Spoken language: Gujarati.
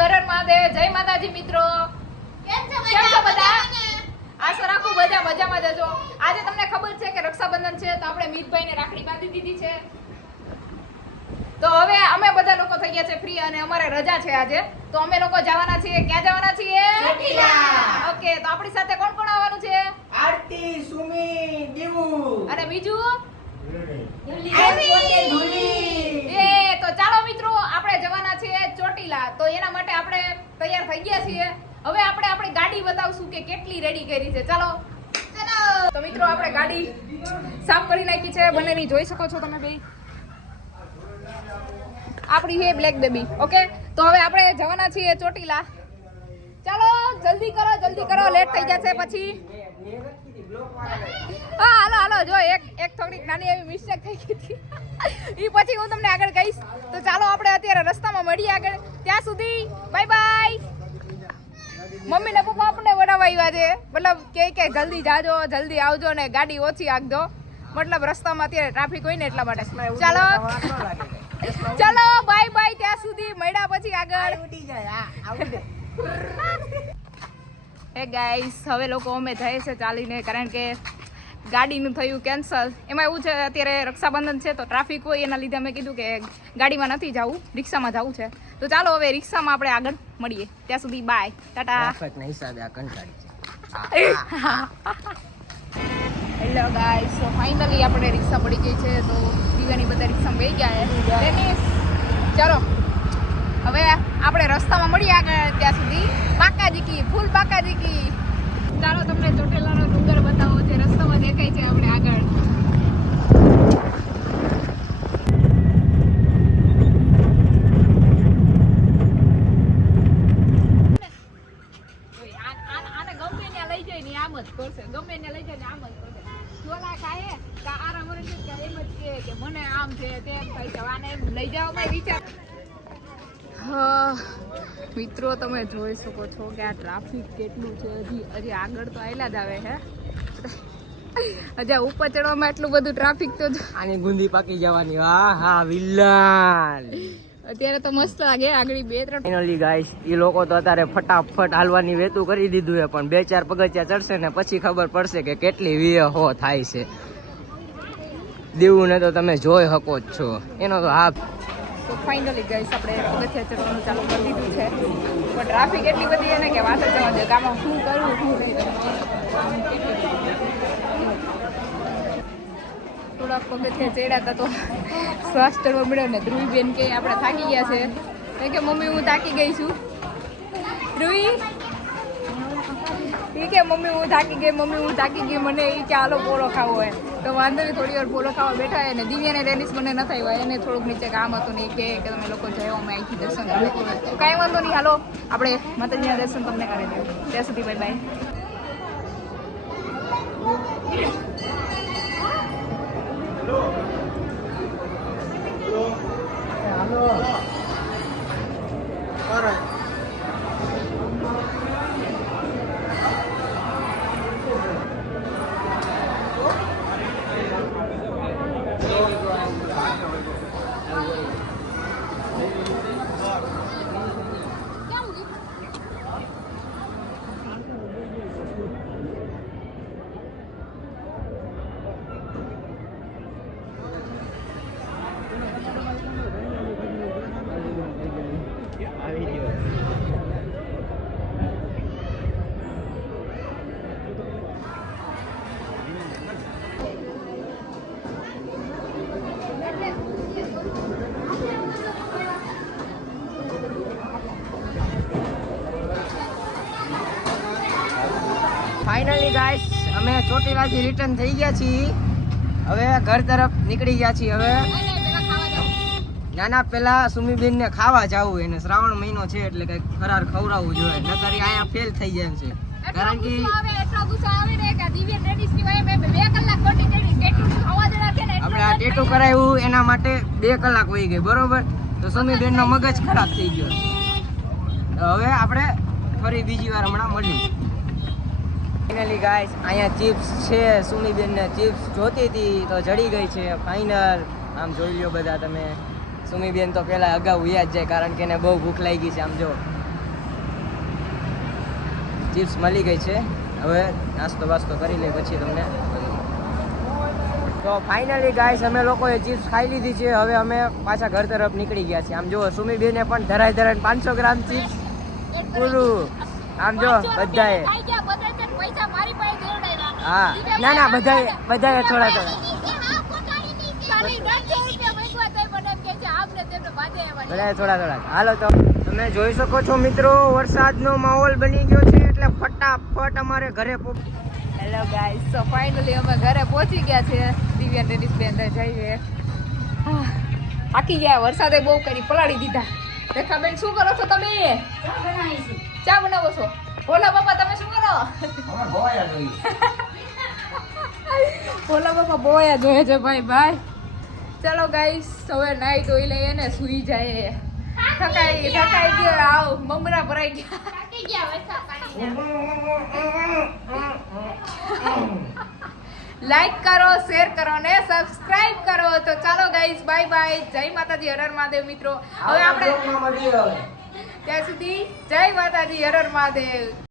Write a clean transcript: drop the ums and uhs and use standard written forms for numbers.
હર હર મહાદેવ. જય માતાજી મિત્રો. કેમ છો બધા? આશા રાખું બધા મજામાં જ હશો. આજે તમને ખબર છે કે રક્ષાબંધન છે તો આપણે મીતભાઈને રાખડી બાંધી દીધી છે. તો હવે અમે બધા લોકો થઈ ગયા છે ફ્રી અને અમારે રજા છે આજે. તો અમે લોકો જવાના છીએ. ક્યાં જવાના છીએ? ચોટીલા. ઓકે, તો આપણી સાથે કોણ કોણ આવવાનું છે? આરતી, સુમી, દીવુ અને બીજું ધુલી. એ તો ચાલો મિત્રો, આપણે જવાના છીએ ચોટીલા. તો એના માટે આપણે તૈયાર થઈ ગયા છીએ. હવે આપણે આપણી ગાડી બતાવશું કે કેટલી રેડી કરી છે. ચાલો તો મિત્રો, આપણે ગાડી સાફ કરી નાખી છે બંનેની. જોઈ શકો છો તમે બે. આપણી છે બ્લેક બેબી. ઓકે, તો હવે આપણે જવાના છીએ ચોટીલા. ચાલો જલ્દી કરો, લેટ થઈ જશે પછી. હા હાલો હાલો, જો એક થોડીક નાની એવી મિસ્ટેક થઈ ગઈ હતી. એ પછી હું તમને આગળ કહીશ. તો ચાલો આપણે અત્યારે રસ્તામાં મળીએ આગળ. ત્યાં સુધી બાય બાય. મમ્મી ને પપ્પા આપણે વડાવા આવ્યા છે. મતલબ કે જલ્દી જાજો, જલ્દી આવજો ને ગાડી ઓછી આંકજો. મતલબ રસ્તામાં અત્યારે ટ્રાફિક હોય ને એટલા માટે. ચાલો ચાલો બાય બાય. ત્યાં સુધી મળ્યા પછી આગળ. હે ગાઈસ, હવે લોકો અમે જાય છે ચાલીને, કારણ કે ગાડીનું થયું કેન્સલ. એમાં એવું છે અત્યારે રક્ષાબંધન છે તો ટ્રાફિક હોય, એના લીધે અમે કીધું કે ગાડીમાં નથી જવું, રિક્ષામાં જવું છે. તો ચાલો હવે રિક્ષામાં આપણે આગળ મળીએ. ત્યાં સુધી બાય, ટાટા. હેલો ગાઈસ, તો ફાઇનલી આપણે રિક્ષા પડી ગઈ છે. તો દીવાની બધા રિક્ષામાં બેસી ગયા છે. ચાલો હવે આપણે રસ્તામાં મળીએ આગળ. ત્યાં સુધી બાકાજી કી, ફૂલ બાકાજી કી. ચાલો તમને ચોટીલાનો ડુંગર બતાવો છે. રસ્તામાં દેખાય છે આપણે આગળ. આને ગમે ત્યાં લઈ જાય ને આમ જ કરશે. ગમે ત્યાં લઈ જાય ને આમ જ કરશે. ચોલા ખાય કે આરામ એમ જ કે મને આમ છે તેમ કઈ છે. આને એમ લઈ જવામાં વિચાર. હા મિત્રો, તમે જોઈ શકો છો કે આ ટ્રાફિક કેટલું છે. હજી આગળ તો આયલા જ આવે છે. હજી ઉપર ચડવામાં એટલું બધું ટ્રાફિક તો આની ગુંદી પાકી જવાની. હા વિલ્લાલ. અત્યારે તો મસ્ત લાગે. આગળ 2-3 ફાઇનલી ગાઈસ, એ લોકો તો અત્યારે ફટાફટ હાલવાની વેતું કરી દીધું છે, પણ 2-4 પગથિયા ચડશે ને પછી ખબર પડશે કે કેટલી વીહો થાય છે. દેવું ને તો તમે જોઈ શકો જ છો. એનો તો હાફ. તો ફાઇનલી ગાઈસ, આપણે પગથિયા ચડવાનું ચાલુ કરી દીધું છે. પણ ટ્રાફિક એટલી બધી છે ને કે વાત જ જવા દે. ગામમાં શું કરવું શું નહીં. થોડાક પગથિયા ચડ્યા હતા તો શ્વાસ ચડવા મળ્યો ને. ધ્રુવીબેન કે આપણે થાકી ગયા છે. કે મમ્મી હું થાકી ગઈ છું. ધ્રુવી એ કે મમ્મી હું થાકી ગઈ. મને એ કે હાલો પોલો ખાવો હોય તો વાંધો નહીં. થોડી વાર પોલો ખાવા બેઠા હોય ને દિવ્યાને ટેનિસ મને ન થાય હોય. એને થોડુંક નીચે કામ હતું ને કે તમે લોકો જયો અમે અહીંથી દર્શન કરે. તો કાંઈ વાંધો નહીં, હાલો આપણે માતાજીના દર્શન તમને કરી દઈએ. ત્યાં સુધી બાય બાય. ફાઇનલી ગાઈસ, અમે ચોટીલાથી રિટર્ન થઈ ગયા છીએ. હવે ઘર તરફ નીકળી ગયા છીએ. હવે નાના પેલા સુમીબેન ને ખાવા જવું. એને શ્રાવણ મહિનો છે એટલે કઈક ફરાર ખવડાવવું જોઈએ, નકર અહીંયા ફેલ થઈ જાય છે. કારણ કે આપણે આ ટેટુ કરાવ્યું એના માટે 2 કલાક વહી ગઈ, બરોબર. તો સુમીબેન નો મગજ ખરાબ થઈ ગયો. હવે આપણે ફરી બીજી વાર હમણાં મળીએ. ફાઇનલી ગાઈસ, અહીંયા ચિપ્સ છે. સુમીબેન ને ચિપ્સ જોતી હતી તો જડી ગઈ છે ફાઇનલ. આમ જોઈ લ્યો બધા તમે. સુમીબેન તો પેલા અગાઉ વ્યાજ જાય કારણ કે એને બહુ ભૂખ લાગી છે. આમ જો ચિપ્સ મળી ગઈ છે. હવે નાસ્તો વાસ્તો કરી લે પછી તમને. તો ફાઇનલી ગાઈસ અમે લોકોએ ચિપ્સ ખાઈ લીધી છે. હવે અમે પાછા ઘર તરફ નીકળી ગયા છીએ. આમ જુઓ સુમીબેને પણ ધરાઈને 500 ગ્રામ ચિપ્સ પૂરું. આમ જો બધાએ હા ના બધાએ થોડા થોડા હાલો. તો તમે જોઈ શકો છો મિત્રો વરસાદનો માહોલ બની ગયો છે એટલે ફટાફટ અમારે ઘરે હેલો ગાઈસ, તો ફાઇનલી અમે ઘરે પહોંચી ગયા છે. દિવ્યા ટેનિસ બેન જઈએ થાકી ગયા, વરસાદે બહુ કરી પલાળી દીધા. રેખાબેન શું કરો છો તમે? ચા બનાવો છો? ભોલા બાપા તમે શું કરો? ભોલા બાપા બોયા જોઈએ છે ભાઈ. ચલો ગાઈસ હવે નાઈ ધોઈ લઈએ ને સુઈ જાય. થકાઈ ગયો. આવ મમરા ભરાઈ ગયા. લાઈક કરો, શેર કરો ને સબસ્ક્રાઇબ કરો. તો ચાલો ગાઈસ બાય બાય. જય માતાજી, હર હર મહાદેવ મિત્રો. હવે આપણે ત્યાં સુધી જય માતાજી, હર હર મહાદેવ.